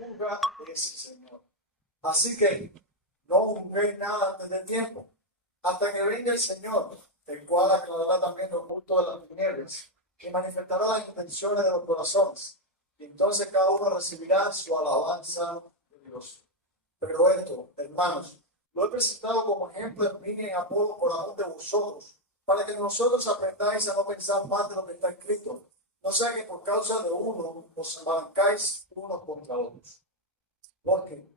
venga ese Señor. Así que no juzguéis nada antes del tiempo, hasta que venga el Señor, el cual aclarará también los oculto de las tinieblas, que manifestará las intenciones de los corazones, y entonces cada uno recibirá su alabanza de Dios. Pero esto, hermanos, lo he presentado como ejemplo en mí y en Apolo por amor de vosotros, para que nosotros aprendáis a no pensar más de lo que está escrito, no sea que por causa de uno os arrancáis unos contra otros. Porque,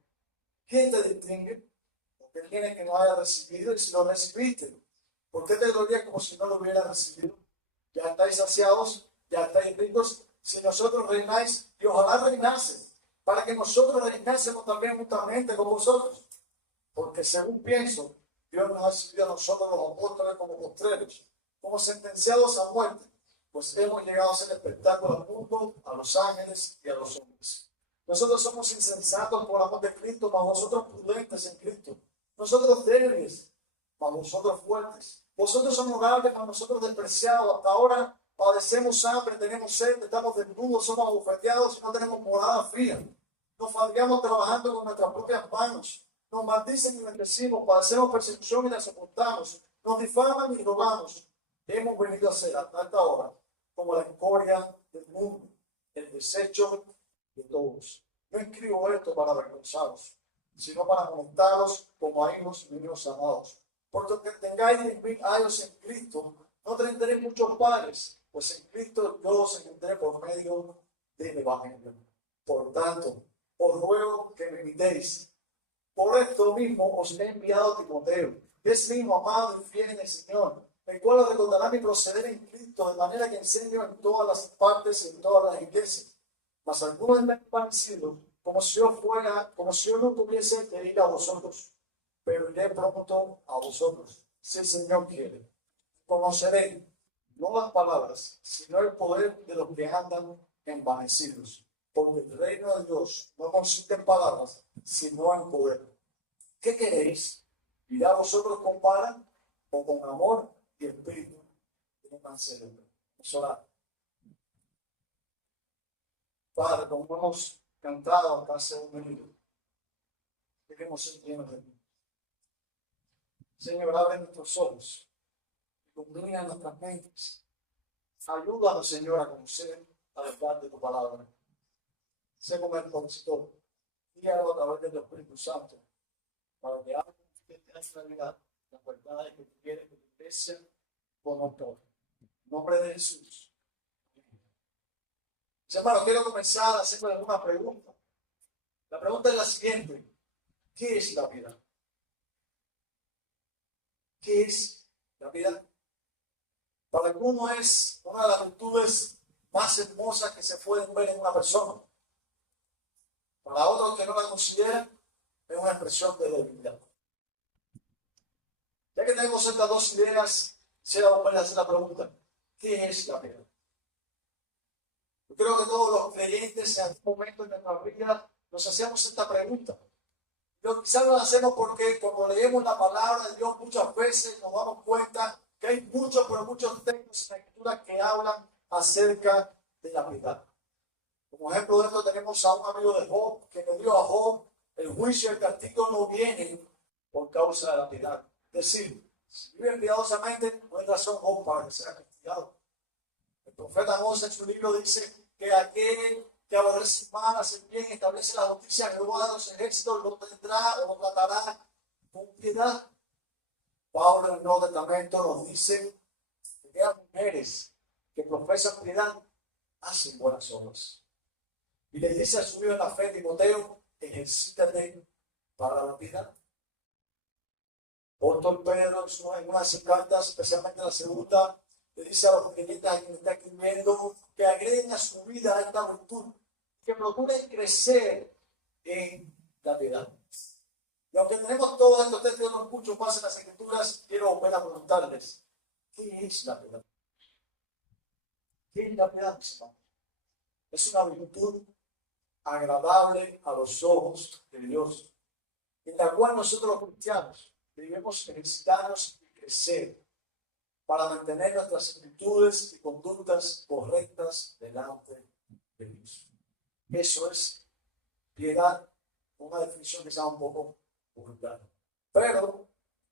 ¿quién te distingue? Porque tiene que no haya recibido, y si lo recibiste, ¿por qué te glorías como si no lo hubieras recibido? Ya estáis saciados, ya estáis ricos, si nosotros reináis, y ojalá reinase, para que nosotros reinásemos también juntamente con vosotros. Porque según pienso, Dios nos ha recibido a nosotros los apóstoles como postreros, como sentenciados a muerte, pues hemos llegado a ser espectáculo al mundo, a los ángeles y a los hombres. Nosotros somos insensatos por amor de Cristo, mas vosotros prudentes en Cristo. Nosotros débiles, mas vosotros fuertes. Vosotros honorables, mas nosotros despreciados. Hasta ahora padecemos hambre, tenemos sed, estamos desnudos, somos abofeteados y no tenemos morada fría. Nos fatigamos trabajando con nuestras propias manos. Nos maldicen y bendecimos, padecemos persecución y la soportamos. Nos difaman y robamos. Hemos venido a ser hasta esta hora como la escoria del mundo, el desecho de todos. No escribo esto para avergonzaros, sino para conectaros como a hijos míos amados. Por lo que tengáis 10.000 años en Cristo, no tendréis muchos padres, pues en Cristo yo os engendré por medio del Evangelio. Por tanto, os ruego que me imitéis. Por esto mismo os he enviado a Timoteo, que es mi hijo amado y fiel en el Señor, el cual os recordará mi proceder en Cristo, de manera que enseño en todas las partes y en todas las iglesias. Mas algunos me han parecido como si yo no tuviese que ir a vosotros, pero iré pronto a vosotros, si el Señor quiere. Conoceré no las palabras, sino el poder de los que andan envanecidos. Porque el reino de Dios no consiste en palabras, sino en poder. ¿Qué queréis? ¿Ir a vosotros con vara o con amor y espíritu? Vamos a orar. Padre, como hemos cantado acá hace un minuto, queremos ser llenos de ti. Señor, abre nuestros ojos, ilumina nuestras mentes. Ayúdanos, Señor, a conocer la verdad de tu palabra. Sé como el compositor, guíalo a través del Espíritu Santo, para que haga que tenga claridad las verdades que quiere que tu iglesia conozca. En nombre de Jesús. Hermano, quiero comenzar haciendo alguna pregunta. La pregunta es la siguiente: ¿qué es la vida? ¿Qué es la vida? Para algunos es una de las virtudes más hermosas que se pueden ver en una persona. Para otros que no la consideran, es una expresión de debilidad. Ya que tenemos estas dos ideas, quisiera volver a hacer la pregunta: ¿qué es la vida? Yo creo que todos los creyentes en algún momento de nuestra vida nos hacemos esta pregunta. Quizás lo hacemos porque cuando leemos la palabra de Dios muchas veces nos damos cuenta que hay muchos textos en la Escritura que hablan acerca de la piedad. Como ejemplo de esto tenemos a un amigo de Job que le dio a Job el juicio y el castigo no viene por causa de la piedad. Es decir, si vive piadosamente, no hay razón Job para que sea castigado. El profeta Moses en su libro dice que aquel que aborrece mal, hace bien, establece la justicia, Jehová de los ejércitos lo tendrá o lo tratará con piedad. Pablo en el Nuevo Testamento nos dice que las mujeres que profesan piedad hacen buenas obras. Y le dice a su hijo en la fe, Timoteo, ejercítate para la piedad. Apóstol Pedro en una de sus cartas, especialmente la segunda, le dice a los creyentes a quien está escribiendo que agreguen a su vida esta virtud, que procuren crecer en la piedad. Y aunque tenemos todos estos textos y otros muchos más en las Escrituras, quiero volver a preguntarles: ¿qué es la piedad? ¿Qué es la piedad, mis hermanos? Es una virtud agradable a los ojos de Dios, en la cual nosotros los cristianos debemos ejercitarnos y crecer para mantener nuestras actitudes y conductas correctas delante de Dios. Eso es piedad. piedad, una definición que sea un poco vulgar. Pero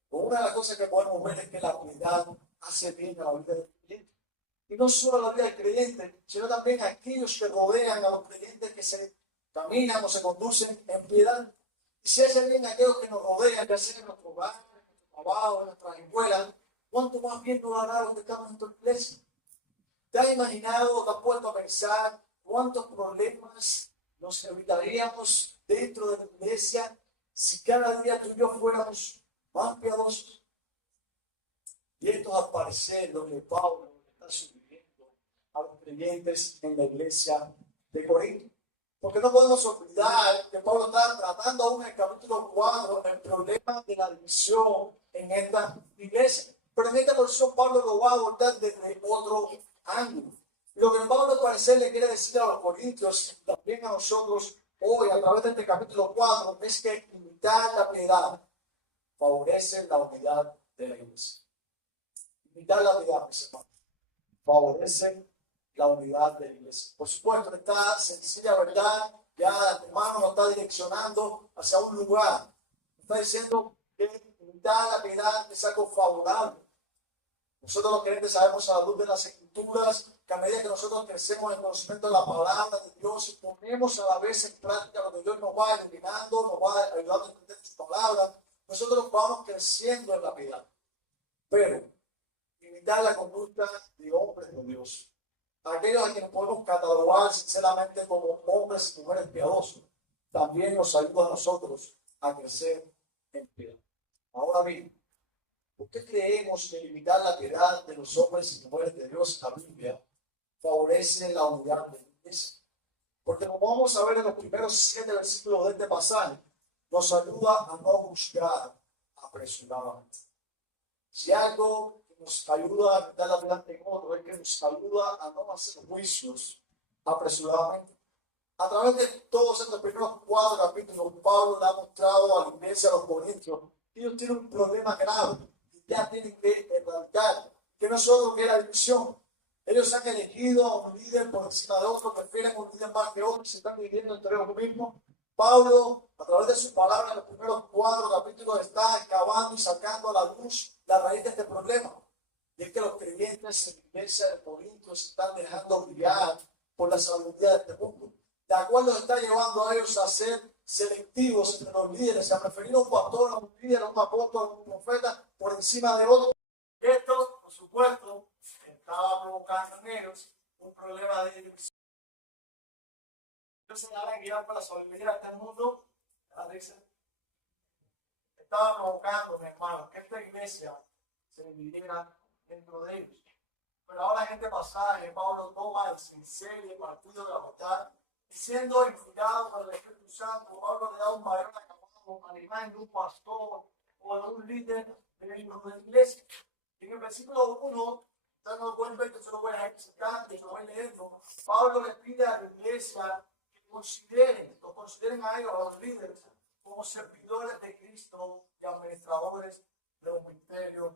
una de las cosas que podemos ver es que la piedad hace bien a la vida del creyente. Y no solo a la vida del creyente, sino también a aquellos que rodean a los creyentes que se caminan o se conducen en piedad. Y si hace bien a aquellos que nos rodean, ya sea en nuestro hogar, en nuestro trabajo, en nuestras escuelas, ¿cuánto más bien nos hará los que estamos en nuestra iglesia? ¿Te has imaginado, te has puesto a pensar cuántos problemas nos evitaríamos dentro de la iglesia si cada día tú y yo fuéramos más piadosos? Y esto es al parecer lo que Pablo está sugiriendo a los creyentes en la iglesia de Corinto. Porque no podemos olvidar que Pablo está tratando aún en el capítulo 4 el problema de la división en esta iglesia. Pero en esta porción Pablo lo va a abordar desde otro ángulo. Lo que Pablo al parecer le quiere decir a los corintios y también a nosotros hoy a través de este capítulo 4 es que imitar la piedad favorece la unidad de la iglesia. Imitar la piedad, mis hermanos, favorece la unidad de la iglesia. Por supuesto, esta sencilla verdad ya de antemano nos está direccionando hacia un lugar. Está diciendo que imitar la piedad es algo favorable. Nosotros los creyentes sabemos a la luz de las escrituras que a medida que nosotros crecemos en el conocimiento de la palabra de Dios y ponemos a la vez en práctica lo que Dios nos va iluminando, nos va ayudando a entender su palabra, nosotros vamos creciendo en la piedad. Pero imitar la conducta de hombres de Dios, aquellos a quienes podemos catalogar sinceramente como hombres y mujeres piadosos, también nos ayuda a nosotros a crecer en piedad. Ahora bien, ¿por qué creemos que limitar la piedad de los hombres y mujeres de Dios en la Biblia favorece la unidad de la iglesia? Porque como vamos a ver en los primeros 7 versículos de este pasaje, nos ayuda a no juzgar apresuradamente. Si algo que nos ayuda a limitar la piedad en otro es que nos ayuda a no hacer juicios apresuradamente. A través de todos estos primeros 4 capítulos, Pablo le ha mostrado a la iglesia, a los corintios, que ellos tienen un problema grave. Ya tienen que erradicar, que no solo que la división. Ellos han elegido a un líder por encima de otro, prefieren un líder más que otro, se están dividiendo entre ellos mismos. Pablo, a través de su palabra, en los primeros 4 capítulos, está excavando y sacando a la luz la raíz de este problema. Y es que los creyentes en la iglesia de Corinto se están dejando guiar por la sabiduría de este mundo, la cual los está llevando a ellos a ser selectivos entre los líderes, a preferir a un pastor, a un líder, a un apóstol, a un profeta por encima de otro. Esto, por supuesto, estaba provocando en ellos un problema de división. Ellos se dejaban guiar por la sabiduría de este mundo, estaba provocando, mi hermano, que esta iglesia se dividiera dentro de ellos. Pero ahora en este pasaje, Pablo toma el sincero partido de la batalla. Siendo inspirado por el Espíritu Santo, Pablo le da un mayor acabado a la imagen de un pastor o de un líder de la iglesia. En el versículo 1, ustedes no pueden ver que yo lo voy a explicar, que yo lo voy leyendo. Pablo le pide a la iglesia que consideren a ellos, a los líderes, como servidores de Cristo y administradores de los ministerios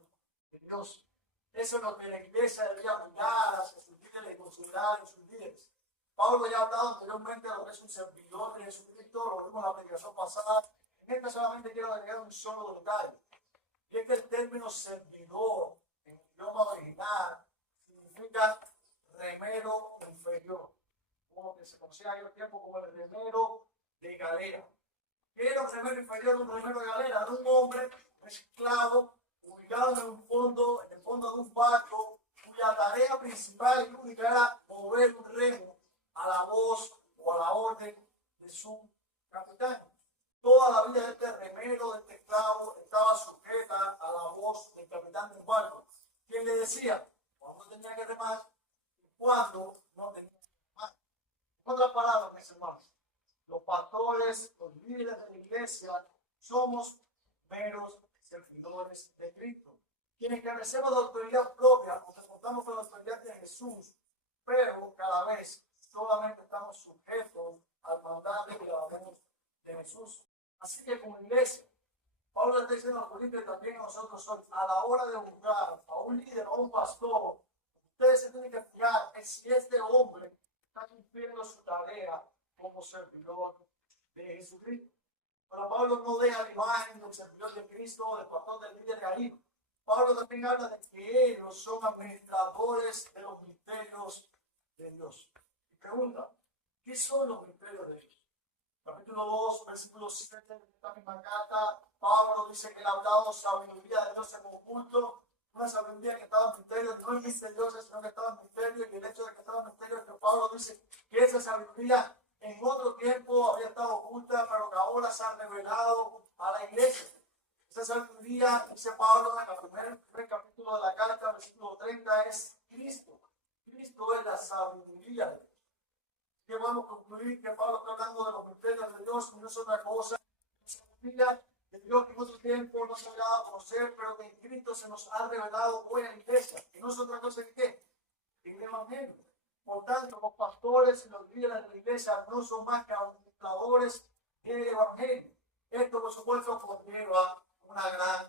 de Dios. Eso es lo que la iglesia debería cuidar a sus líderes y considerar a sus líderes. Pablo ya ha hablado anteriormente de lo que es un servidor de Jesucristo, lo vimos en la predicación pasada. En esta solamente quiero agregar un solo detalle. Y es que el término servidor en el idioma original significa remero inferior, como que se conocía en aquel tiempo como el remero de galera. ¿Qué era un remero inferior? Un remero de galera era un hombre, un esclavo, ubicado en el fondo de un barco, cuya tarea principal y única era mover un remo a la voz o a la orden de su capitán. Toda la vida de este remero, de este esclavo, estaba sujeta a la voz del capitán del barco, quien le decía cuándo tenía que remar y cuándo no tenía que remar. En otras palabras, mis hermanos, los pastores, los líderes de la iglesia, somos meros servidores de Cristo, quienes carecemos de autoridad propia, nos contamos con la autoridad de Jesús, pero cada vez solamente estamos sujetos al mandato y a la voz de Jesús. Así que como iglesia, Pablo está diciendo a los corintios y también a nosotros hoy, a la hora de buscar a un líder o a un pastor, ustedes se tienen que fijar en si este hombre está cumpliendo su tarea como servidor de Jesucristo. Pero Pablo no deja la imagen del servidor de Cristo, del pastor, del líder de ahí. Pablo también habla de que ellos son administradores de los misterios de Dios. Y pregunta, ¿qué son los misterios de Dios? Capítulo 2, versículo 7 de esta misma carta, Pablo dice que él ha hablado sabiduría de Dios en oculto, una sabiduría que estaba en misterio, no es misteriosa, sino que estaba en misterio, y el hecho de que estaba en misterio es que Pablo dice que esa sabiduría en otro tiempo había estado oculta, pero que ahora se ha revelado a la iglesia. Esa sabiduría, dice Pablo en el primer capítulo de la carta, versículo 30, es Cristo. Cristo es la sabiduría de Dios. Que vamos a concluir que Pablo está hablando de los misterios de Dios, y no es otra cosa. La sabiduría de Dios que en otro tiempo no se había dado a conocer, pero que en Cristo se nos ha revelado buena iglesia. Y no es otra cosa que ¿qué? El Evangelio. Por tanto, los pastores y los líderes de la iglesia no son más que administradores del Evangelio. Esto, por supuesto, conlleva una gran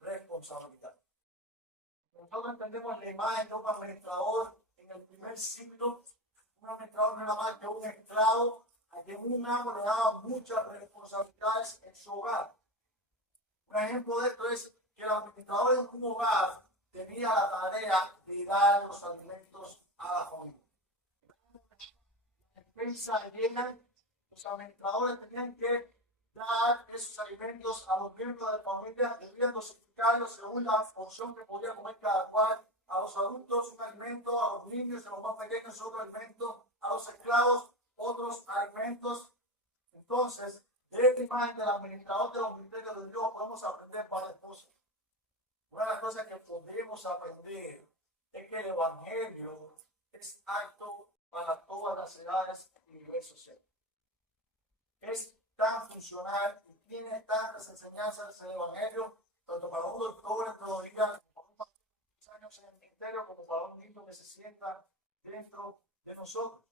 responsabilidad. Nosotros entendemos la imagen de un administrador en el primer siglo. Un administrador no era más que un esclavo a quien un amo le daba muchas responsabilidades en su hogar. Un ejemplo de esto es que el administrador en un hogar tenía la tarea de dar los alimentos a la familia. La despensa llena, los administradores tenían que dar esos alimentos a los miembros de la familia, debían dosificarlos según la porción que podía comer cada cual. A los adultos un alimento, a los niños, a los más pequeños otro alimento, a los esclavos otros alimentos. Entonces, de esta imagen del administrador de los misterios de Dios podemos aprender varias cosas. Una de las cosas que podemos aprender es que el Evangelio es apto para todas las edades y niveles sociales. Es tan funcional y tiene tantas enseñanzas del Evangelio, tanto para un doctor en teoría, años en el ministerio, como para un niño que se sienta dentro de nosotros.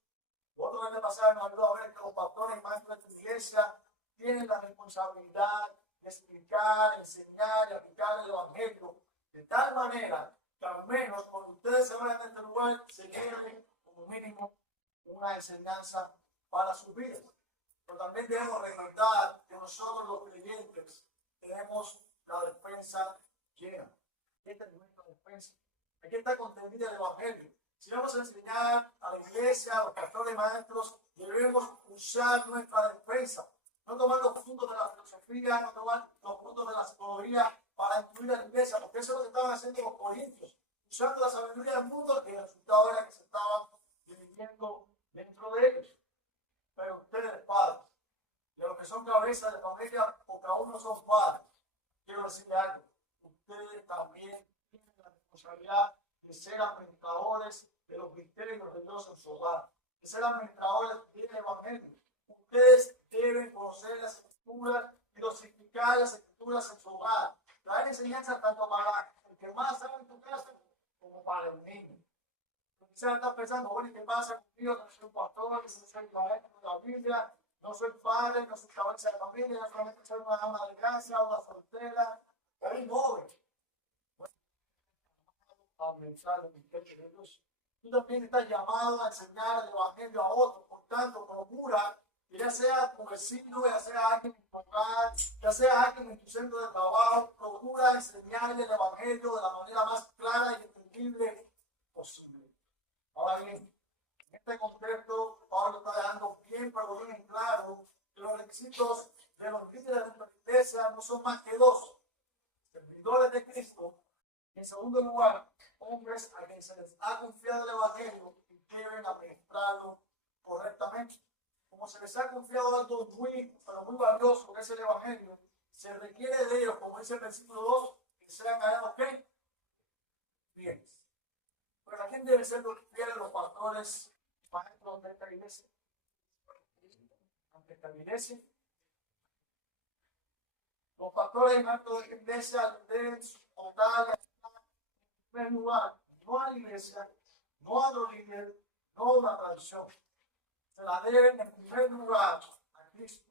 Otro año pasado nos ayudó a ver que los pastores y maestros de la iglesia tienen la responsabilidad de explicar, enseñar y aplicar el Evangelio de tal manera que al menos cuando ustedes se vayan de este lugar se lleven como mínimo una enseñanza para sus vidas. Pero también debemos recordar que nosotros los creyentes tenemos la despensa llena. Esta es nuestra despensa. Aquí está contenida el Evangelio. Si vamos a enseñar a la iglesia, a los pastores y maestros, debemos usar nuestra despensa. No tomar los puntos de la filosofía, no tomar los puntos de la psicología para incluir a la iglesia, porque eso es lo que estaban haciendo los corintios, usando la sabiduría del mundo, y el resultado era que se estaban dividiendo dentro de ellos. Pero ustedes, padres, de los que son cabezas de familia, porque aún no son padres, quiero decirle algo. Ustedes también tienen la responsabilidad de ser administradores de los misterios de Dios en su hogar, de ser administradores del Evangelio. Ustedes deben conocer las escrituras y dosificar las escrituras en su hogar. Traer enseñanzas tanto para el que más sabe en tu casa como para el niño. Quizás están pensando, bueno, ¿qué pasa conmigo? No soy un pastor, no soy maestro de la Biblia, no soy padre, no soy cabeza de familia, no solamente soy una ama de casa, una soltera, o un joven. A mensaje del misterio de Dios. Tú también estás llamado a enseñar el Evangelio a otros. Por tanto, procura, ya sea tu vecino, ya sea alguien en tu hogar, ya sea alguien en tu centro de trabajo, procura enseñarle el Evangelio de la manera más clara y entendible posible. Ahora bien, en este contexto, Pablo está dejando bien, pero bien en claro que los requisitos de los líderes de la iglesia no son más que dos: servidores de Cristo. En segundo lugar, hombres a quienes se les ha confiado el Evangelio y deben administrarlo correctamente. Como se les ha confiado algo muy valioso, que es el Evangelio, se requiere de ellos, como dice el versículo 2, que sean hallados ¿qué? Fieles. Pero ¿a quién deben ser los fieles los pastores, maestros de esta iglesia? Ante esta iglesia. Los pastores y maestros de la iglesia deben soportar en primer lugar, no a la iglesia, no a los líderes, no a una tradición. Se la deben en primer lugar a Cristo,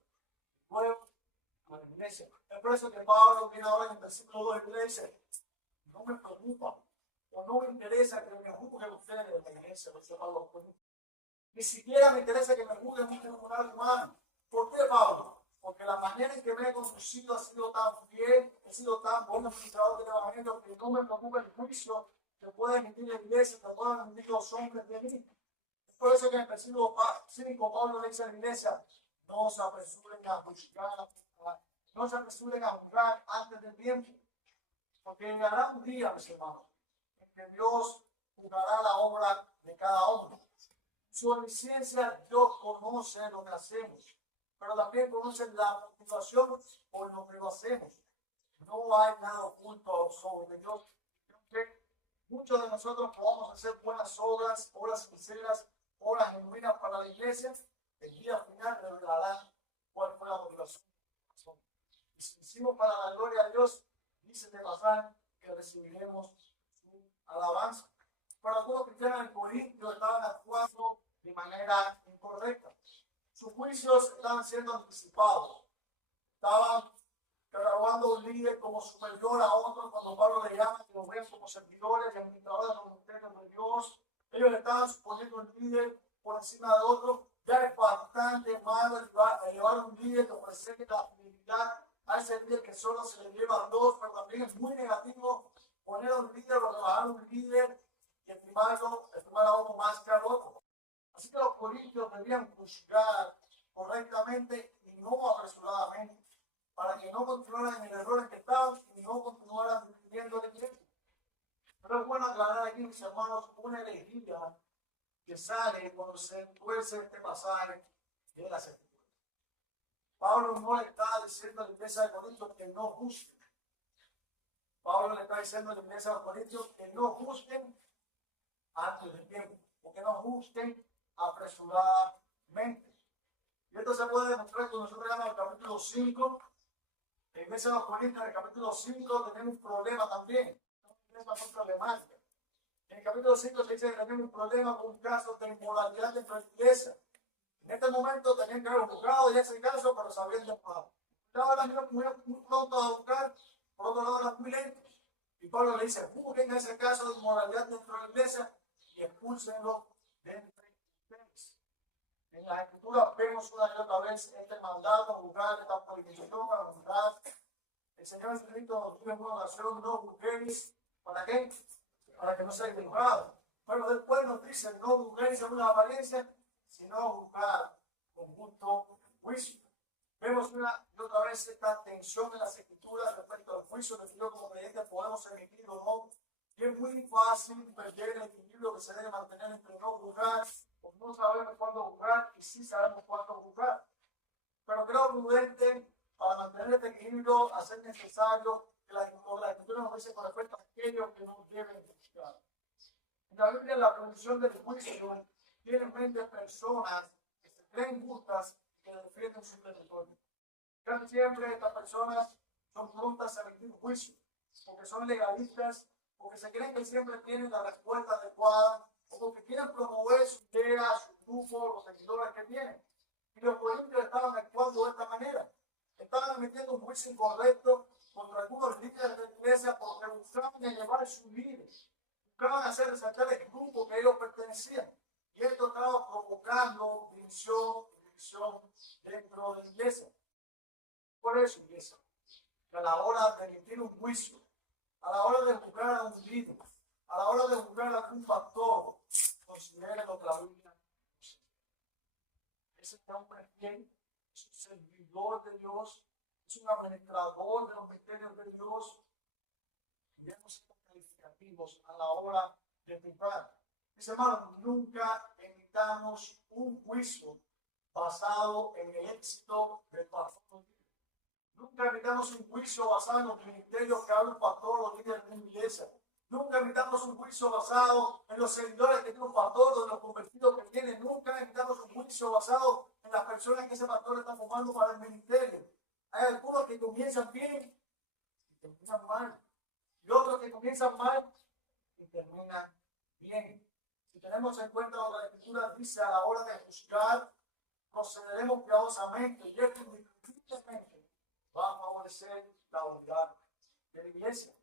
luego a la iglesia. Es por eso que Pablo viene ahora en el versículo 2 y dice: no me preocupa o no me interesa que me juzguen ustedes de la iglesia. Ni siquiera me interesa que me juzguen un tribunal humano. ¿Por qué? Pablo? Porque la manera en que me he conducido ha sido tan fiel, he sido tan buen administrador del evangelio que no me preocupa el juicio que puede emitir la iglesia, que puedan emitir los hombres de mí. Por eso que en el versículo 5 Pablo le dice a la iglesia, no se apresuren a juzgar, no se apresuren a juzgar antes del tiempo, porque llegará un día, mis hermanos, en que Dios juzgará la obra de cada hombre. Su omnisciencia, Dios conoce lo que hacemos, pero también conoce la motivación por lo que lo hacemos. No hay nada oculto sobre Dios. Que muchos de nosotros podamos hacer buenas obras, obras sinceras, obras genuinas para la iglesia, el día final revelará cuál fue la motivación. Y si hicimos para la gloria de Dios, dice de pasar que recibiremos su alabanza. Pero algunos cristianos en Corinto estaban actuando de manera incorrecta. Sus juicios estaban siendo anticipados. Estaban catalogando a un líder como superior a otro cuando Pablo le llama que lo vean como servidores y administradores de los misterios de Dios. Ellos le estaban suponiendo un líder por encima de otro. Ya es bastante malo llevar un líder que ofrece la fidelidad a ese líder que solo se le lleva dos, pero también es muy negativo poner a un líder o rebajar a un líder y estimar a uno más que al otro. Así que los corintios debían juzgar correctamente y no apresuradamente, para que no continuaran en el error en que estaban y no continuaran viviendo el tiempo. Pero es bueno aclarar aquí, mis hermanos, una herejía que sale cuando se tuerce este pasaje de las Escrituras. Pablo no le está diciendo a la iglesia de Corintios que no juzguen. Pablo le está diciendo a la iglesia de Corintios que no juzguen antes del tiempo, o que no juzguen apresuradamente. Y esto se puede demostrar cuando nosotros llegamos al capítulo 5. En la iglesia de los Corintios, en el capítulo 5, tenemos un problema también. Es más problemática. En el capítulo 5 se dice que tenemos un problema con un caso de inmoralidad dentro de la iglesia. En este momento tenían que haber buscado ya ese caso, pero se habían demorado. Estaban muy pronto a buscar, por otro lado eran muy lentos. Y Pablo le dice, busquen ese caso de inmoralidad dentro de la iglesia y expúlsenlo de entre ustedes. En la escritura vemos una y otra vez este mandato, buscar esta prohibición para buscar. El Señor Jesucristo nos dice en una oración, no busquéis, ¿para qué? Para que no seáis juzgados. Pero después nos dice, no busquéis en una apariencia, sino buscar con justo juicio. Vemos una y otra vez esta tensión en las escrituras respecto al juicio que yo como creyente podemos emitir o no. Y es muy fácil perder el equilibrio que se debe mantener entre no juzgar, o no sabemos cuándo juzgar y sí sabemos cuándo juzgar. Pero creo prudente para mantener este equilibrio, hacer necesario que la escritura nos dice con respecto a aquellos que no deben juzgar. En la Biblia, la prohibición del juicio tiene en mente personas que se creen justas y que defienden su territorio. Casi siempre estas personas son prontas a emitir juicio, porque son legalistas, porque se creen que siempre tienen la respuesta adecuada, o porque quieren promover su idea, su grupo, los seguidores que tienen. Y los corintios estaban actuando de esta manera. Estaban emitiendo un juicio incorrecto contra algunos líderes de la iglesia porque buscaban elevar sus líderes. Buscaban hacer resaltar el grupo que ellos pertenecían. Y esto estaba provocando división dentro de la iglesia. Por eso, iglesia, que a la hora de emitir un juicio, a la hora de juzgar a un líder, a la hora de juzgar a un pastor, considere lo que la Biblia dice. Ese hombre es quien es un servidor de Dios, es un administrador de los misterios de Dios. Debemos estos calificativos a la hora de juzgar. Mis hermanos, nunca emitamos un juicio basado en el éxito del pastor. Nunca emitamos un juicio basado en los ministerios que habla un pastor o líder de una iglesia. Nunca emitamos un juicio basado en los seguidores que tiene un pastor o en los convertidos que tiene. Nunca emitamos un juicio basado en las personas que ese pastor está formando para el ministerio. Hay algunos que comienzan bien y terminan mal. Y otros que comienzan mal y terminan bien. Si tenemos en cuenta lo que la Escritura dice a la hora de juzgar, procederemos piadosamente y esto indiscutiblemente va a favorecer la unidad de la iglesia.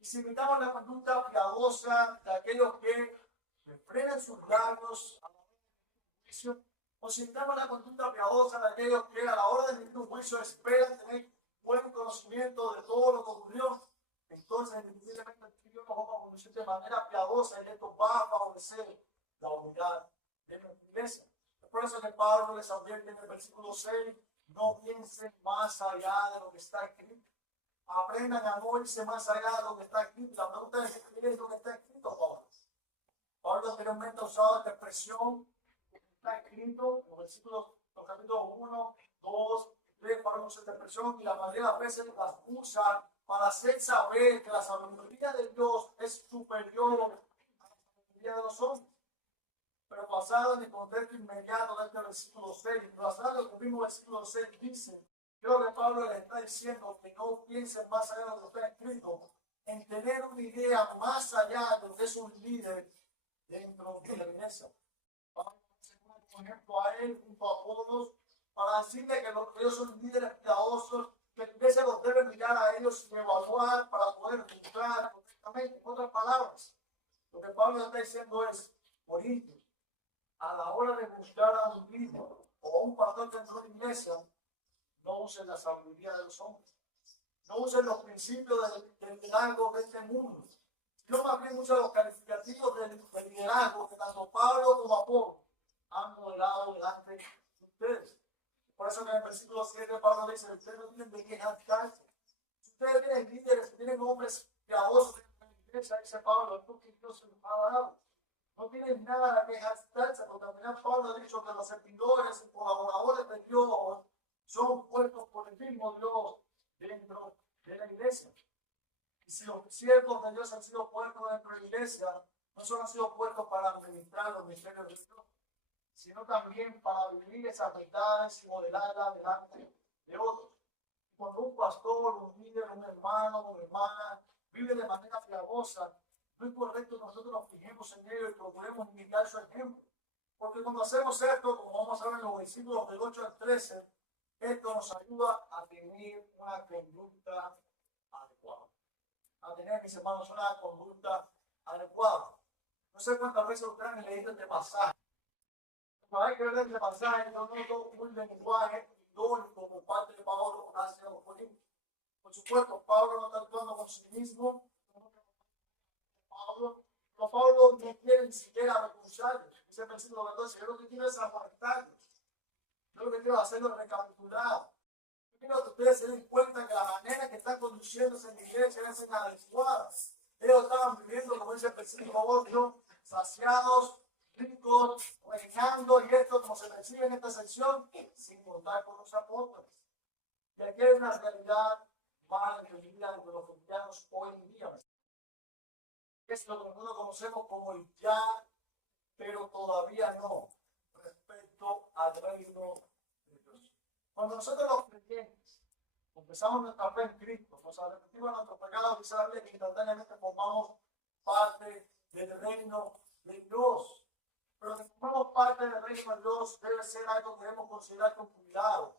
Y si imitamos la conducta piadosa de aquellos que refrenan sus labios a la hora del juicio, Consideramos la conducta piadosa de aquellos que a la hora de emitir un juicio esperan tener buen conocimiento de todo lo que ocurrió. Entonces, indiscutiblemente, Dios nos va a conducir de manera piadosa y esto va a favorecer la unidad de nuestra iglesia. Es por eso que Pablo les advierte en el versículo 6, no piensen más allá de lo que está escrito. Aprendan a no irse más allá de lo que está escrito. La pregunta es, ¿qué es lo que está escrito, Pablo? Pablo anteriormente ha usado esta expresión que está escrito en los versículos, los capítulos 1, 2, 3, Pablo usa esta expresión y la mayoría de las veces las usa para hacer saber que la sabiduría de Dios es superior a la sabiduría de los hombres. Pero basado en el contexto inmediato de este versículo 6, basado en el mismo versículo 6 dice, creo que Pablo le está diciendo que no piensen más allá de lo que está escrito, en tener una idea más allá de lo que es un líder dentro de la iglesia. Vamos a poner un ejemplo a él junto a todos para decirle que ellos son líderes piadosos, que la iglesia los debe mirar a ellos y evaluar para poder juzgar correctamente. En otras palabras, lo que Pablo está diciendo es, Corintios, a la hora de buscar a un líder o a un pastor dentro de la iglesia, no usen la sabiduría de los hombres. No usen los principios del liderazgo de este mundo. Yo más bien uso los calificativos del liderazgo que tanto Pablo como Apolo han modelado delante de ustedes. Por eso que en el versículo 7 Pablo dice, ustedes no tienen de qué jactarse. Si ustedes tienen líderes, si tienen hombres piadosos en la iglesia, dice Pablo, es porque Dios se los ha dado. No tienen nada que jactarse, porque también Pablo ha dicho que los servidores y colaboradores de Dios son puestos por el mismo Dios dentro de la iglesia. Y si los siervos de Dios han sido puestos dentro de la iglesia, no solo han sido puestos para administrar los misterios de Dios, sino también para vivir esas verdades y modelarlas delante de otros. Cuando un pastor, un líder, un hermano, una hermana vive de manera piadosa, no es correcto que nosotros nos fijemos en ello y procuremos imitar su ejemplo. Porque cuando hacemos esto, como vamos a ver en los versículos del 8 al 13, esto nos ayuda a tener una conducta adecuada. A tener, mis hermanos, una conducta adecuada. No sé cuántas veces ustedes han leído este pasaje. Cuando hay que ver este pasaje, yo noto un lenguaje idónico por parte de Pablo hacia los Corintios. Por supuesto, Pablo no está actuando con sí mismo. Pablo no quiere ni siquiera renunciarles. Dice el versículo 14, yo lo que quiero es aguantarlos. Yo lo que quiero es hacerlo recapitulado. Yo quiero que ustedes se den cuenta que la manera que están conduciéndose en la iglesia es inadecuada. Ellos estaban viviendo, como dice el versículo 8, saciados, ricos, reinando, y esto, como se percibe en esta sección, sin contar con los apóstoles. Y aquí hay una realidad mal entendida entre los cristianos hoy en día. Es lo que nosotros conocemos como el ya, pero todavía no, respecto al reino de Dios. Cuando nosotros los creyentes confesamos nuestra fe en Cristo, nos arrepentimos de nuestros pecados y sabemos que instantáneamente formamos parte del reino de Dios. Pero que formamos parte del reino de Dios debe ser algo que debemos considerar con cuidado.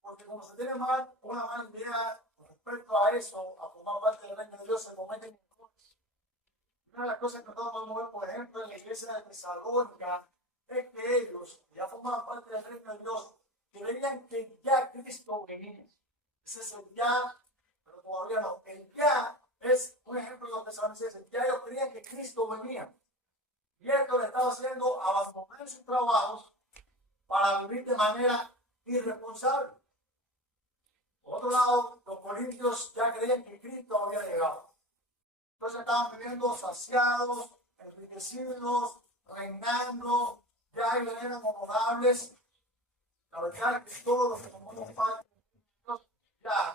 Porque cuando se tiene una mala idea respecto a eso, a formar parte del reino de Dios, se cometen cosas. Una de las cosas que nosotros podemos ver, por ejemplo, en la iglesia de Tesalónica, es que ellos, ya formaban parte del reino de Dios, creían que ya Cristo venía. Ese es el ya, pero todavía no. El ya es un ejemplo de los tesalonicenses. Ya ellos creían que Cristo venía. Y esto le estaba haciendo abandonar sus trabajos para vivir de manera irresponsable. Por otro lado, los corintios ya creían que Cristo había llegado. Entonces estaban viviendo saciados, enriquecidos, reinando, ya eran honorables. La verdad es que todos los que somos parte de Dios, ya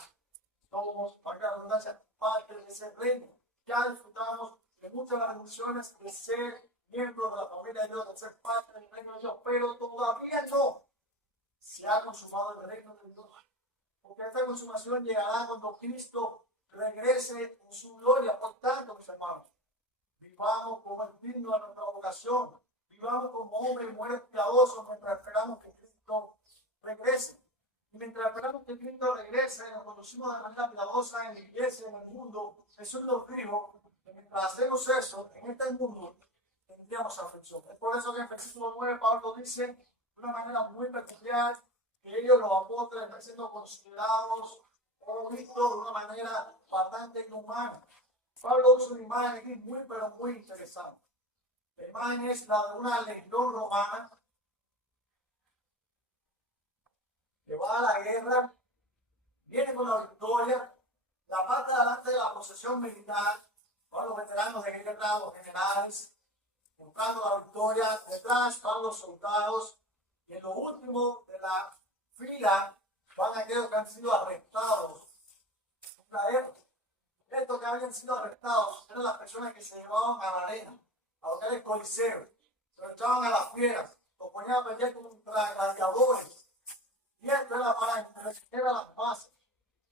somos, para la redundancia, parte de ese reino. Ya disfrutamos de muchas de las bendiciones de ser miembros de la familia de Dios, de ser parte del reino de Dios, pero todavía no se ha consumado el reino de Dios. Porque esta consumación llegará cuando Cristo regrese en su gloria. Por tanto, mis hermanos, vivamos como el digno de nuestra vocación, vivamos como hombres y mujeres piadosos mientras esperamos que Cristo regrese. Y mientras esperamos que Cristo regrese, nos conducimos de manera piadosa en la iglesia, en el mundo. Jesús nos dijo que mientras hacemos eso, en este mundo, tendríamos aflicción. Es por eso que en el versículo 9 Pablo dice, una manera muy peculiar, que ellos, los apóstoles, están siendo considerados o vistos de una manera bastante inhumana. Pablo usa una imagen aquí muy, pero muy interesante. La imagen es la de una legión romana que va a la guerra, viene con la victoria, la parte de adelante de la procesión militar, van los veteranos de guerra, los generales, buscando la victoria, detrás van los soldados, y en lo último de la fila van aquellos que han sido arrestados en la guerra. Estos que habían sido arrestados eran las personas que se llevaban a la arena, a lo que era el coliseo, se lo echaban a las fieras, los ponían a pelear contra gladiadores. Y esto era para entretener a las masas,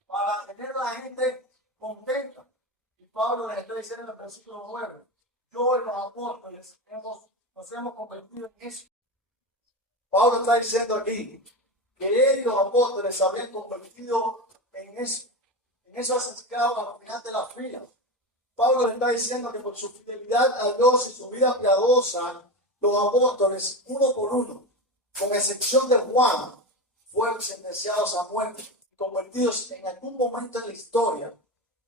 para tener a la gente contenta. Y Pablo les está diciendo en el versículo 9, yo y los apóstoles nos hemos convertido en eso. Pablo está diciendo aquí que él y los apóstoles se habían convertido en eso. En esos esclavos al final de la fila. Pablo le está diciendo que por su fidelidad a Dios y su vida piadosa, los apóstoles, uno por uno, con excepción de Juan, fueron sentenciados a muerte y convertidos en algún momento en la historia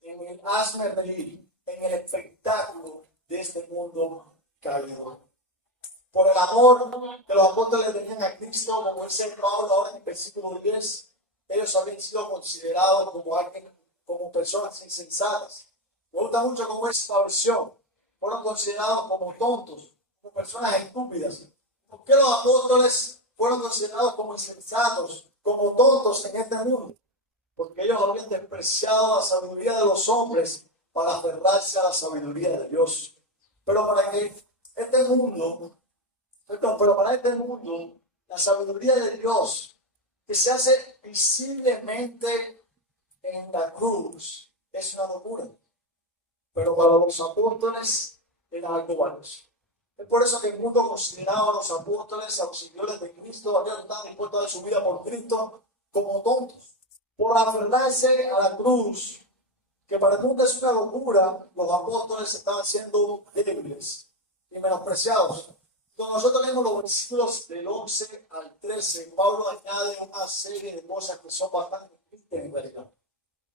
en el hazme reír, en el espectáculo de este mundo caído. Por el amor que los apóstoles tenían a Cristo, como dice Pablo ahora en el versículo 10, ellos habían sido considerados como personas insensatas. Me gusta mucho cómo es esta versión. Fueron considerados como tontos, como personas estúpidas. ¿Por qué los apóstoles fueron considerados como insensatos, como tontos en este mundo? Porque ellos habían despreciado la sabiduría de los hombres para aferrarse a la sabiduría de Dios. Pero para este mundo, la sabiduría de Dios, que se hace visiblemente en la cruz, es una locura. Pero para los apóstoles era algo valioso. Es por eso que el mundo consideraba a los apóstoles, a los seguidores de Cristo, aquellos que estaban dispuestos a dar su vida por Cristo, como tontos. Por aferrarse a la cruz, que para el mundo es una locura, los apóstoles estaban siendo débiles y menospreciados. Cuando nosotros leemos los versículos del 11 al 13, Pablo añade una serie de cosas que son bastante tristes en realidad.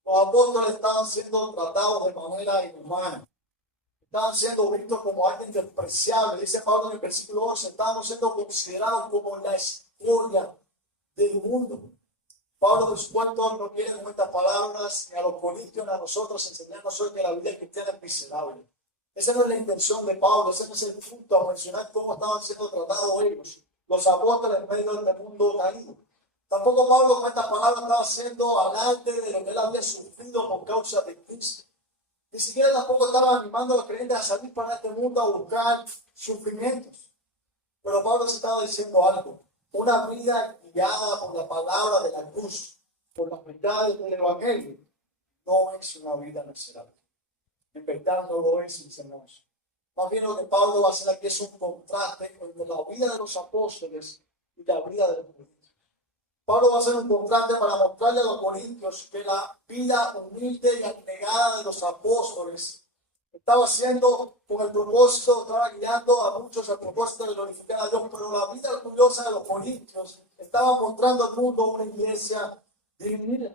Los apóstoles estaban siendo tratados de manera inhumana. Estaban siendo vistos como alguien despreciable. Dice Pablo en el versículo 11, estaban siendo considerados como la escoria del mundo. Pablo, por supuesto, no quiere con estas palabras ni a los corintios ni a nosotros enseñarnos hoy que la vida cristiana es miserable. Esa no es la intención de Pablo, ese no es el punto a mencionar cómo estaban siendo tratados ellos, los apóstoles en medio de este mundo caído. Tampoco Pablo con estas palabras estaba haciendo alarde de lo que él había sufrido por causa de Cristo. Ni siquiera tampoco estaba animando a los creyentes a salir para este mundo a buscar sufrimientos. Pero Pablo se estaba diciendo algo. Una vida guiada por la palabra de la cruz, por las verdades del Evangelio, no es una vida miserable. En verdad no lo es, mis hermanos. Más bien lo que Pablo va a hacer aquí es un contraste entre la vida de los apóstoles y la vida de los corintios. Pablo va a hacer un contraste para mostrarle a los corintios que la vida humilde y abnegada de los apóstoles estaba haciendo con el propósito, estaba guiando a muchos al propósito de glorificar a Dios, pero la vida orgullosa de los corintios estaba mostrando al mundo una iglesia dividida.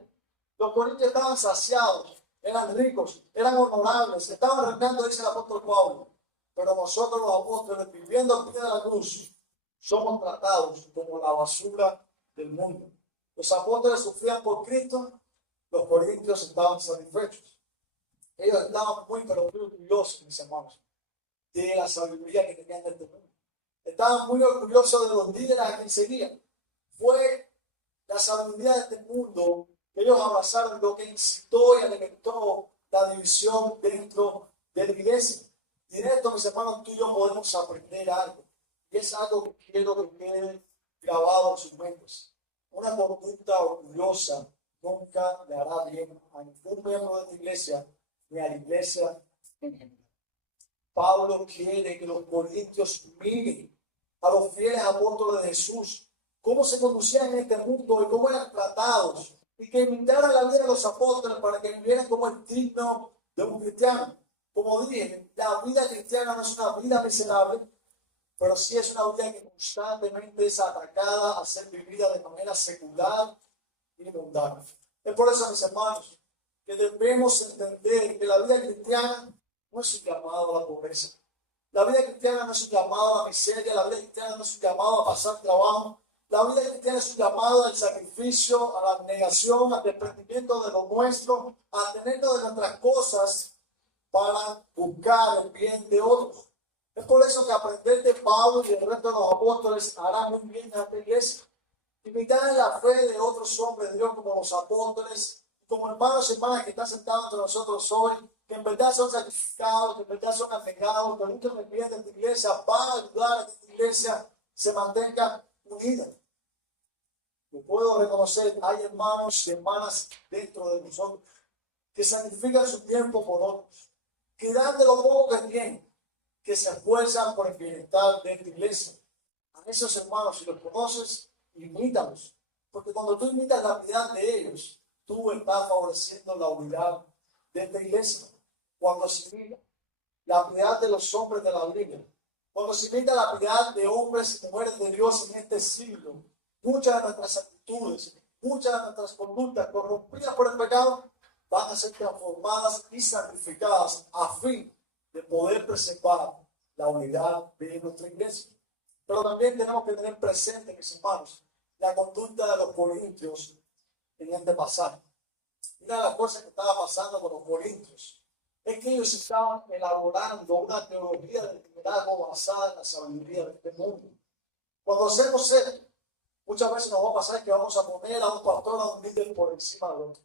Los corintios estaban saciados, eran ricos, eran honorables, estaban reinando, dice el apóstol Pablo. Pero nosotros los apóstoles, viviendo al pie de la cruz, somos tratados como la basura del mundo. Los apóstoles sufrían por Cristo, los corintios estaban satisfechos. Ellos estaban muy, pero muy orgullosos, mis hermanos, de la sabiduría que tenían de este mundo. Estaban muy orgullosos de los líderes a quien seguían. Fue la sabiduría de este mundo que ellos abrazaron lo que incitó y alimentó la división dentro de la iglesia. Y de esto, mis hermanos, tú y yo podemos aprender algo. Y es algo que quiero que quede grabado en sus mentes. Una conducta orgullosa nunca le hará bien a ningún miembro de la iglesia ni a la iglesia en general. Pablo quiere que los corintios miren a los fieles apóstoles de Jesús, cómo se conducían en este mundo y cómo eran tratados, y que imitaran la vida de los apóstoles para que vivieran como el digno de un cristiano. Como dije, la vida cristiana no es una vida miserable, pero sí es una vida que constantemente es atacada a ser vivida de manera secular y mundana. Es por eso, mis hermanos, que debemos entender que la vida cristiana no es un llamado a la pobreza. La vida cristiana no es un llamado a la miseria, la vida cristiana no es un llamado a pasar trabajo. La vida cristiana es un llamado al sacrificio, a la negación, al desprendimiento de lo nuestro, a tenernos de nuestras cosas para buscar el bien de otros. Es por eso que aprender de Pablo y el resto de los apóstoles hará muy bien a esta iglesia. Imitar en la fe de otros hombres de Dios como los apóstoles, como hermanos y hermanas que están sentados entre nosotros hoy, que en verdad son sacrificados, que en verdad son anegados, que nunca me pierden de esta iglesia, van a ayudar a que esta iglesia se mantenga unida. Yo puedo reconocer, hay hermanos y hermanas dentro de nosotros que sacrifican su tiempo por otros, que dan de lo poco que tienen, que se esfuerzan por el bienestar de esta iglesia. A esos hermanos, si los conoces, imítalos, porque cuando tú imitas la piedad de ellos, tú estás favoreciendo la unidad de esta iglesia. Cuando se imita la piedad de los hombres de la Biblia, cuando se imita la piedad de hombres y mujeres de Dios en este siglo, muchas de nuestras actitudes, muchas de nuestras conductas corrompidas por el pecado van a ser transformadas y santificadas a fin de poder preservar la unidad de nuestra iglesia. Pero también tenemos que tener presente, mis hermanos, la conducta de los corintios en este pasaje. Una de las cosas que estaba pasando con los corintios es que ellos estaban elaborando una teología del liderazgo basada en la sabiduría de este mundo. Cuando hacemos esto, muchas veces nos va a pasar que vamos a poner a un pastor, a un líder por encima del otro.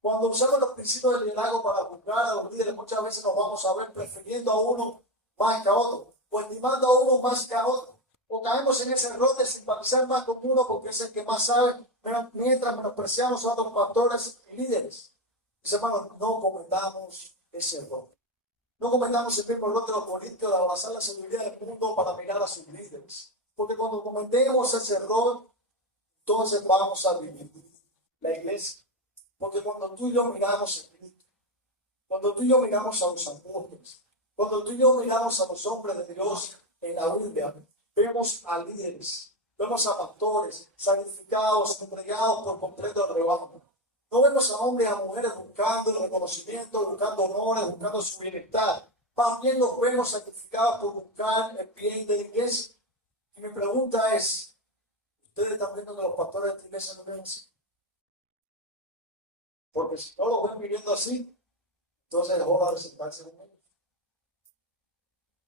Cuando usamos los principios del liderazgo para juzgar a los líderes, muchas veces nos vamos a ver prefiriendo a uno más que a otro, o estimando a uno más que a otro. O caemos en ese error de simpatizar más con uno porque es el que más sabe, mientras menospreciamos a otros pastores y líderes. Mis hermanos, no cometamos ese error. No cometamos el mismo error de los corintios de abrazar la sabiduría del mundo para mirar a sus líderes. Porque cuando cometemos ese error, entonces vamos a dividir la iglesia. Porque cuando tú y yo miramos a Cristo, cuando tú y yo miramos a los apóstoles, cuando tú y yo miramos a los hombres de Dios en la Biblia, vemos a líderes, vemos a pastores sacrificados, entregados por completo al rebaño. No vemos a hombres y a mujeres buscando el reconocimiento, buscando honores, buscando su bienestar. Más bien los vemos sacrificados por buscar el bien de la iglesia. Y mi pregunta es, ¿ustedes están viendo que los pastores de esta iglesia no ven así? Porque si no los ven viviendo así, entonces es hora de sentarse con ellos.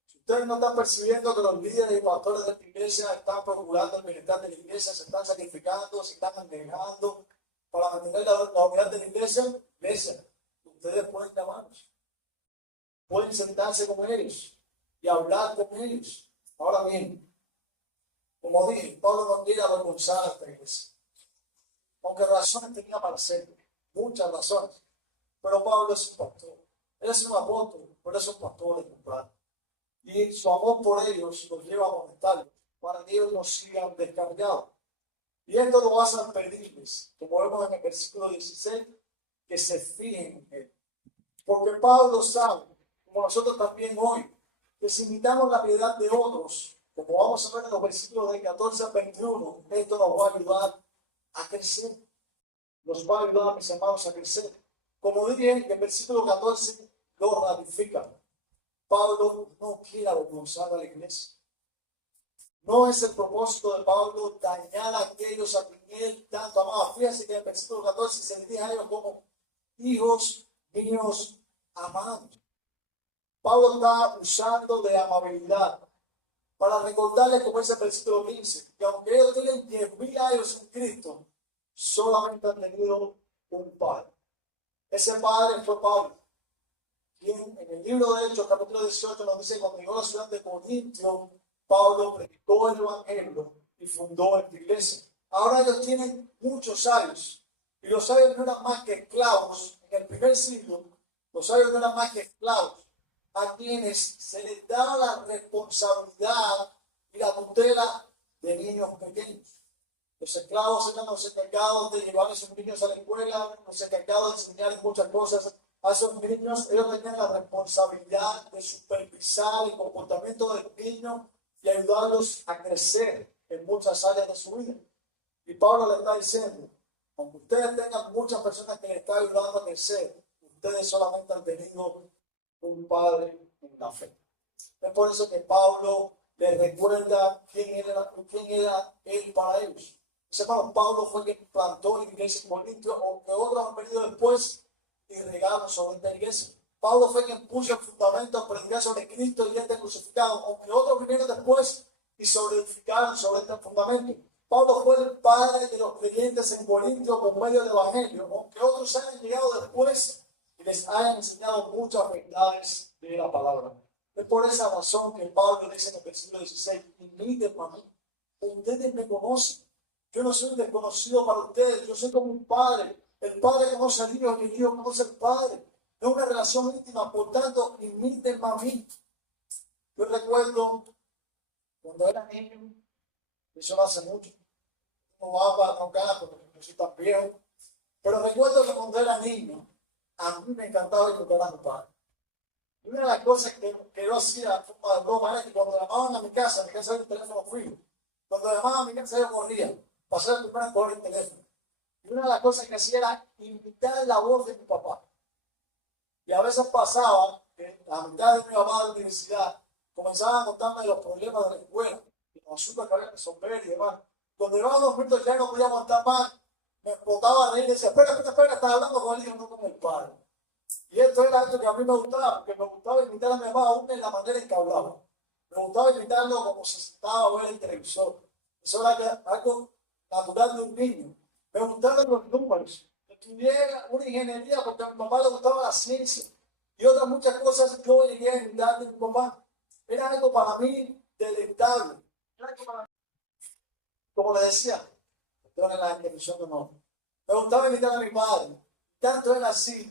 Si ustedes no están percibiendo que los líderes y pastores de esta iglesia están procurando el bienestar de la iglesia, se están sacrificando, se están manejando para mantener la unidad de la iglesia, ustedes pueden llamarlos, pueden sentarse con ellos y hablar con ellos. Ahora bien, como dije, Pablo no quiere avergonzar a esta iglesia, aunque razones tenía para hacerlo, muchas razones, pero Pablo es un pastor, él es un apóstol, pero es un pastor ejemplar. Y su amor por ellos los lleva a amonestarlos, para que ellos no sigan descargados. Y esto lo hace a pedirles, como vemos en el versículo 16, que se fijen en él. Porque Pablo sabe, como nosotros también hoy, que si imitamos la piedad de otros, como vamos a ver en los versículos de 14 al 21, esto nos va a ayudar a crecer. Nos va a ayudar, mis hermanos, a crecer. Como dije en el versículo 14, lo ratifica. Pablo no quiere avergonzar a la iglesia. No es el propósito de Pablo dañar a aquellos a quien él tanto amaba. Fíjense que en el versículo 14 se dirige a ellos como hijos míos amados. Pablo está usando de amabilidad para recordarles, como dice el versículo 15, que aunque ellos tienen 10,000 años en Cristo, solamente han tenido un padre. Ese padre fue Pablo, quien en el libro de Hechos, capítulo 18, nos dice que cuando llegó a la ciudad de Corintio, Pablo predicó el evangelio y fundó esta iglesia. Ahora ellos tienen muchos años, y los sabios no eran más que esclavos. En el primer siglo, los sabios no eran más que esclavos a quienes se les daba la responsabilidad y la tutela de niños pequeños. Los esclavos eran los encargados de llevar a sus niños a la escuela, los encargados de enseñar muchas cosas a esos niños. Ellos tenían la responsabilidad de supervisar el comportamiento del niño y ayudarlos a crecer en muchas áreas de su vida. Y Pablo le está diciendo, aunque ustedes tengan muchas personas que les están ayudando a crecer, ustedes solamente han tenido un padre en la fe. Es por eso que Pablo les recuerda quién era él para ellos. Hermanos, Pablo fue quien plantó la iglesia en Corinto, aunque otros han venido después y regaron sobre esta iglesia. Pablo fue quien puso el fundamento a predicar sobre Cristo y este crucificado, aunque otros vinieron después y solidificaron sobre este fundamento. Pablo fue el padre de los creyentes en Corinto por medio del Evangelio, aunque otros hayan llegado después y les hayan enseñado muchas verdades de la palabra. Es por esa razón que Pablo dice en el versículo 16, imítenme a mí, ustedes me conocen. Yo no soy un desconocido para ustedes, yo soy como un padre. El padre conoce al hijo y el hijo conoce al padre. Es una relación íntima, por tanto, imítenme a mí. Yo recuerdo cuando era niño, eso no hace mucho, no va para tocar porque no soy tan viejo, pero recuerdo que cuando era niño, a mí me encantaba tocar a mi padre. Y una de las cosas que yo hacía forma de broma era que cuando llamaban a mi casa había un teléfono fijo. Cuando llamaban a mi casa yo corría, pasé el primer por el teléfono. Y una de las cosas que hacía era imitar la voz de mi papá. Y a veces pasaba que a mitad de mi papá de la universidad comenzaban a contarme los problemas de la escuela, y los asuntos que había que resolver y demás. Cuando llevaba 2 minutos ya no podía aguantar más, me explotaba a reír y decía, espera, estás hablando con el hijo, no con el padre. Y esto era algo que a mí me gustaba, porque me gustaba imitar a mi mamá aún en la manera en que hablaba. Me gustaba imitarlo como se sentaba a ver el televisor. Eso era algo natural de un niño. Me gustaban los números. Estudié una ingeniería porque a mi mamá le gustaba la ciencia. Y otras muchas cosas yo llegué a imitar de mi mamá. Era algo para mí deleitable. Como le decía, esto era la televisión de no. Me gustaba imitar a mi padre. Tanto era así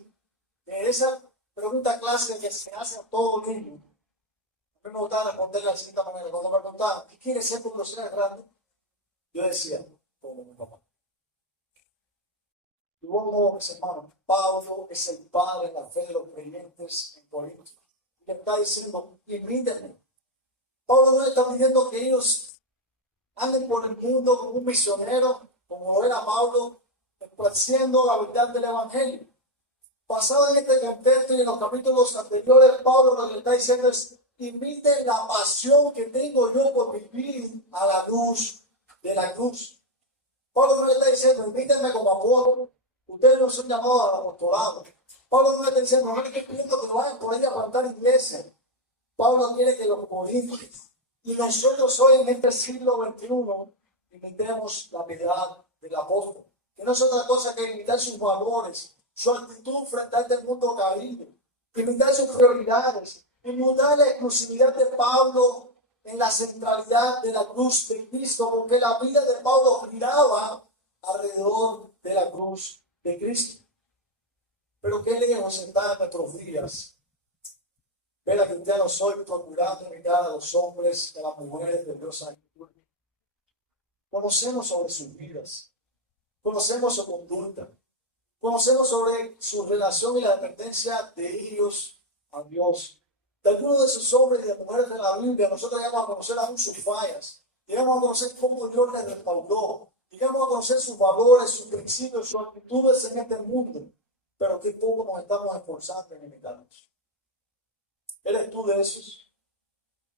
que esa pregunta clásica que se hace a todo niño, a mí me gustaba responderla de cierta manera. Cuando me preguntaban, ¿qué quieres ser cuando seas grande? Yo decía, como mi papá. De igual modo, mis hermanos, Pablo es el padre en la fe de los creyentes en Corinto. Y le está diciendo, imítenme. Pablo no está pidiendo que ellos anden por el mundo como un misionero, como lo era Pablo, esparciendo la verdad del Evangelio. Basado en este contexto y en los capítulos anteriores, Pablo lo que está diciendo es, imiten la pasión que tengo yo por vivir a la luz de la cruz. Pablo no le está diciendo, imítenme como apóstol, ustedes no son llamados al apostolado. Pablo no le está diciendo, no le estoy pidiendo que vayan por ahí a plantar iglesias. Pablo quiere que los corintios y nosotros hoy en este siglo XXI imitemos la piedad del apóstol, que no es otra cosa que imitar sus valores, su actitud frente a este mundo caído, imitar sus prioridades, imitar la exclusividad de Pablo en la centralidad de la cruz de Cristo, porque la vida de Pablo giraba alrededor de la cruz de Cristo. Pero qué lejos está en nuestros días ver a cristianos hoy procurando imitar a los hombres y a las mujeres de Dios. Conocemos sobre sus vidas, conocemos su conducta, conocemos sobre su relación y la dependencia de ellos a Dios. De algunos de esos hombres y de mujeres de la Biblia, nosotros llegamos a conocer aún sus fallas, llegamos a conocer cómo Dios les restauró, llegamos a conocer sus valores, sus principios, sus actitudes en este mundo, pero qué poco nos estamos esforzando en imitarlos. ¿Eres tú de esos?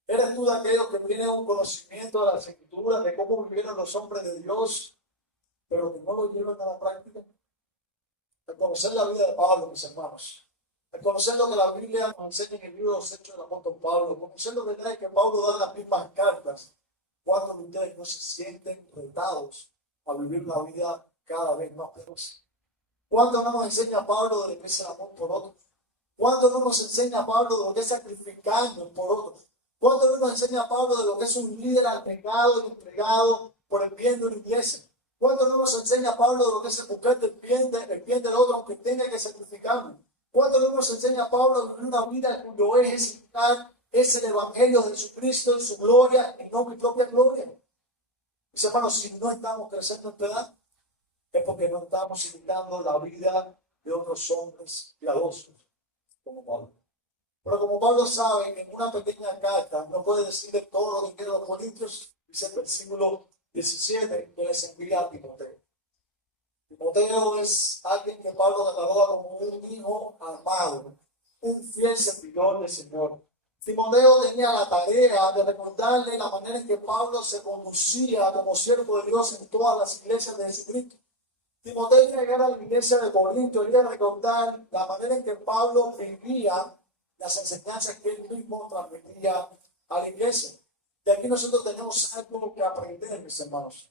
¿Eres tú de aquellos que tienen un conocimiento de las Escrituras, de cómo vivieron los hombres de Dios, pero que no lo llevan a la práctica? Al conocer la vida de Pablo, mis hermanos, al conocer lo que la Biblia nos enseña en el libro de los Hechos del apóstol Pablo, conocer los detalles que Pablo da en las mismas cartas, ¿cuántos de ustedes no se sienten retados a vivir la vida cada vez más penosa? ¿Cuánto no nos enseña Pablo de lo que es el amor por otros? ¿Cuánto no nos enseña Pablo de lo que es sacrificarnos por otros? ¿Cuánto no nos enseña Pablo de lo que es un líder abnegado y entregado por el bien de una iglesia? ¿Cuánto no nos enseña Pablo de lo que es buscar el bien del otro aunque tenga que sacrificarnos? ¿Cuánto no nos enseña Pablo de vivir una vida cuyo eje central es el Evangelio de Jesucristo y su gloria y no mi propia gloria? Mis hermanos, si no estamos creciendo en edad, es porque no estamos imitando la vida de otros hombres piadosos como Pablo. Pero como Pablo sabe que en una pequeña carta no puede decirle todo lo que quiere a los corintios, dice el versículo 17 que les envía a Timoteo. Timoteo es alguien que Pablo cataloga como un hijo amado, un fiel servidor del Señor. Timoteo tenía la tarea de recordarle la manera en que Pablo se conducía como siervo de Dios en todas las iglesias de Jesucristo. Timoteo iba a llegar a la iglesia de Corinto, iba a recordar la manera en que Pablo vivía las enseñanzas que él mismo transmitía a la iglesia. De aquí nosotros tenemos algo que aprender, mis hermanos.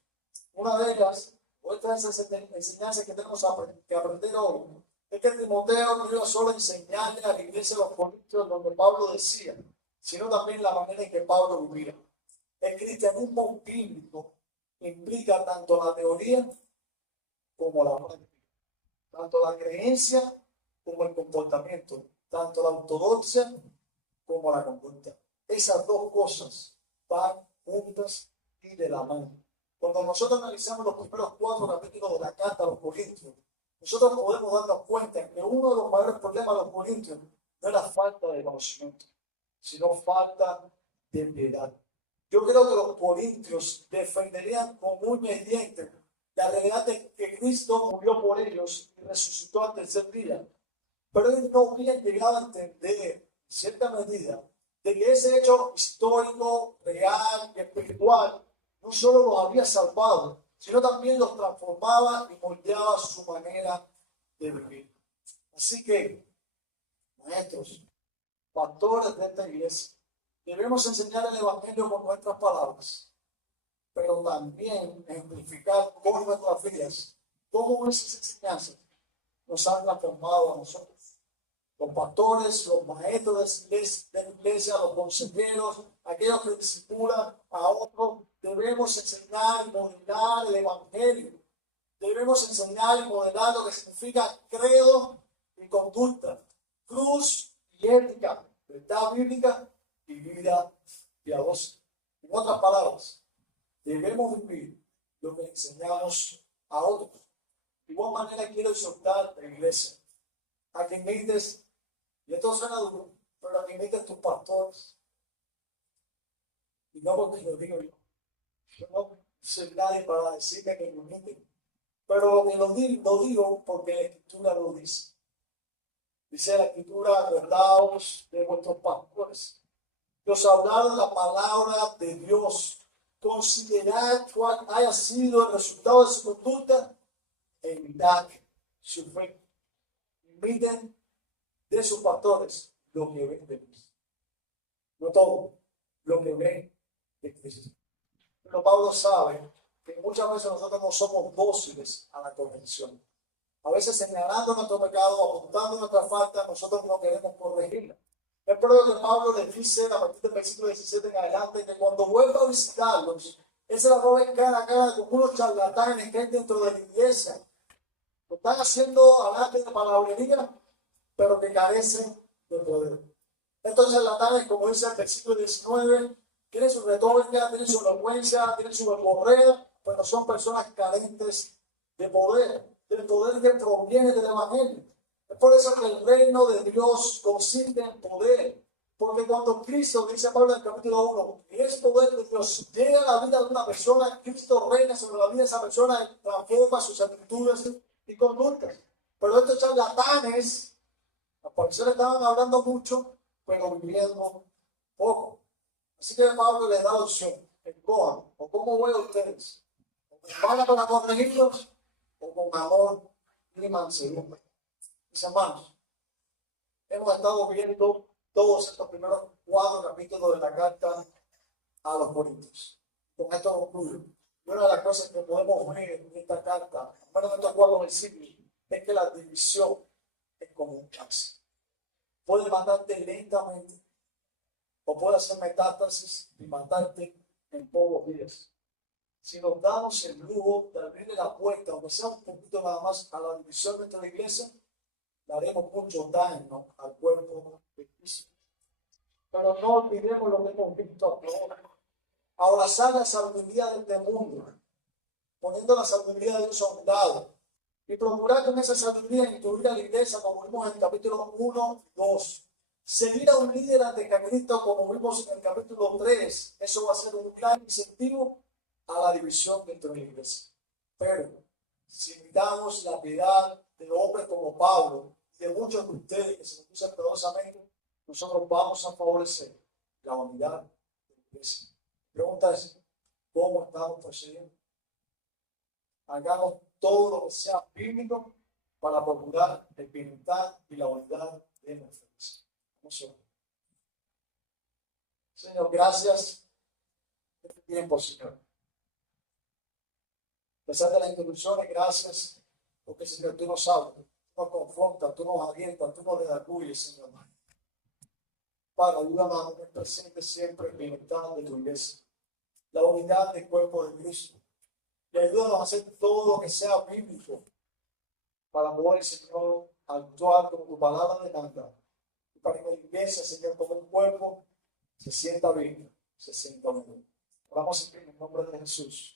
Una de ellas, otra de esas enseñanzas que tenemos que aprender hoy, es que Timoteo no iba solo a enseñarle a la iglesia de los Corintios donde Pablo decía, sino también la manera en que Pablo vivía. El cristianismo bíblico implica tanto la teoría como la práctica, tanto la creencia como el comportamiento, tanto la ortodoxia como la conducta. Esas dos cosas van juntas y de la mano. Cuando nosotros analizamos los primeros 4 capítulos de la carta a los Corintios, nosotros podemos darnos cuenta que uno de los mayores problemas de los Corintios no es la falta de conocimiento, sino falta de piedad. Yo creo que los corintios defenderían con uñas y dientes la realidad de que Cristo murió por ellos y resucitó al tercer día. Pero ellos no habían llegado a entender, en cierta medida, de que ese hecho histórico, real y espiritual no solo los había salvado, sino también los transformaba y moldeaba su manera de vivir. Así que, maestros, pastores de esta iglesia, debemos enseñar el Evangelio con nuestras palabras, pero también ejemplificar con nuestras vidas cómo esas enseñanzas nos han transformado a nosotros. Los pastores, los maestros de la iglesia, los consejeros, aquellos que discipulan a otros, debemos enseñar y modelar el Evangelio. Debemos enseñar y modelar lo que significa credo y conducta, cruz y ética, verdad bíblica y vida piadosa. En otras palabras, debemos vivir lo que enseñamos a otros. De igual manera quiero exhortar a la iglesia a que imites, y esto suena duro, pero a que imites tus pastores. Y no porque lo digo yo. Yo no soy nadie para decirme que lo imiten. Pero que lo digo porque la Escritura lo dice. Dice la Escritura, acordaos de vuestros pastores, que os hablaron la palabra de Dios. Considerad cuál haya sido el resultado de su conducta e imitad su fe. Imiten de sus pastores lo que ven de Cristo. No todo, lo que ven de Cristo. Pero Pablo sabe que muchas veces nosotros no somos dóciles a la corrección. A veces señalando nuestro pecado, apuntando nuestra falta, nosotros no queremos corregirla. Es por eso que Pablo les dice a partir del versículo 17 en adelante que cuando vuelva a visitarlos, él se la va a ver cara a cara con unos charlatanes que hay dentro de la iglesia. Lo están haciendo adelante de palabrería, pero que carecen de poder. Estos charlatanes, como dice el versículo 19, tienen su retórica, tienen su elocuencia, tienen su verborrea, pero son personas carentes de poder, del poder que proviene del Evangelio. Es por eso que el reino de Dios consiste en poder. Porque cuando Cristo, dice Pablo en el capítulo 1, que es poder de Dios, llega a la vida de una persona, Cristo reina sobre la vida de esa persona y transforma sus actitudes y conductas. Pero estos charlatanes, al parecer estaban hablando mucho, pero viviendo poco. Así que Pablo les da la opción: escojan, o cómo voy a ustedes, o con espada para corregirlos, o con amor y mansedumbre. Mis hermanos, hemos estado viendo todos estos primeros 4 capítulos de la carta a los Corintios. Con esto concluyo. Una de las cosas que podemos ver en esta carta, bueno, en estos 4 versículos, es que la división es como un cáncer. Puede matarte lentamente, o puede hacer metástasis y matarte en pocos días. Si nos damos el lujo de abrirle la puerta, aunque sea un poquito nada más, a la división de nuestra iglesia, daremos mucho daño al cuerpo de Cristo. Pero no olvidemos lo que hemos visto hasta ahora. Abrazar la sabiduría de este mundo, poniendo la sabiduría de Dios a un lado, y procurar con esa sabiduría incluir a la iglesia, como vimos en el capítulo 1 y 2. seguir a un líder anticristo, como vimos en el capítulo 3, eso va a ser un gran incentivo a la división dentro de la iglesia. Pero si miramos la piedad de hombres como Pablo y de muchos de ustedes que se nos dicen pedosamente, nosotros vamos a favorecer la unidad de la iglesia. La pregunta es, ¿cómo estamos procediendo? Hagamos todo lo que sea bíblico para procurar el bienestar y la unidad de nuestra iglesia. Señor, gracias por este tiempo, Señor. A pesar de las introducciones, gracias porque, Señor, tú nos hablas, tú nos confrontas, tú nos alientas, tú nos redarguyes, Señor. Padre, ayúdanos a tener presente siempre el bienestar de tu iglesia, la unidad del cuerpo de Cristo. Y ayúdanos a hacer todo lo que sea bíblico para poder, Señor, actuar como tu palabra demanda. Y para que la iglesia, Señor, como un cuerpo, se sienta bien, se sienta bien. Oramos en el nombre de Jesús.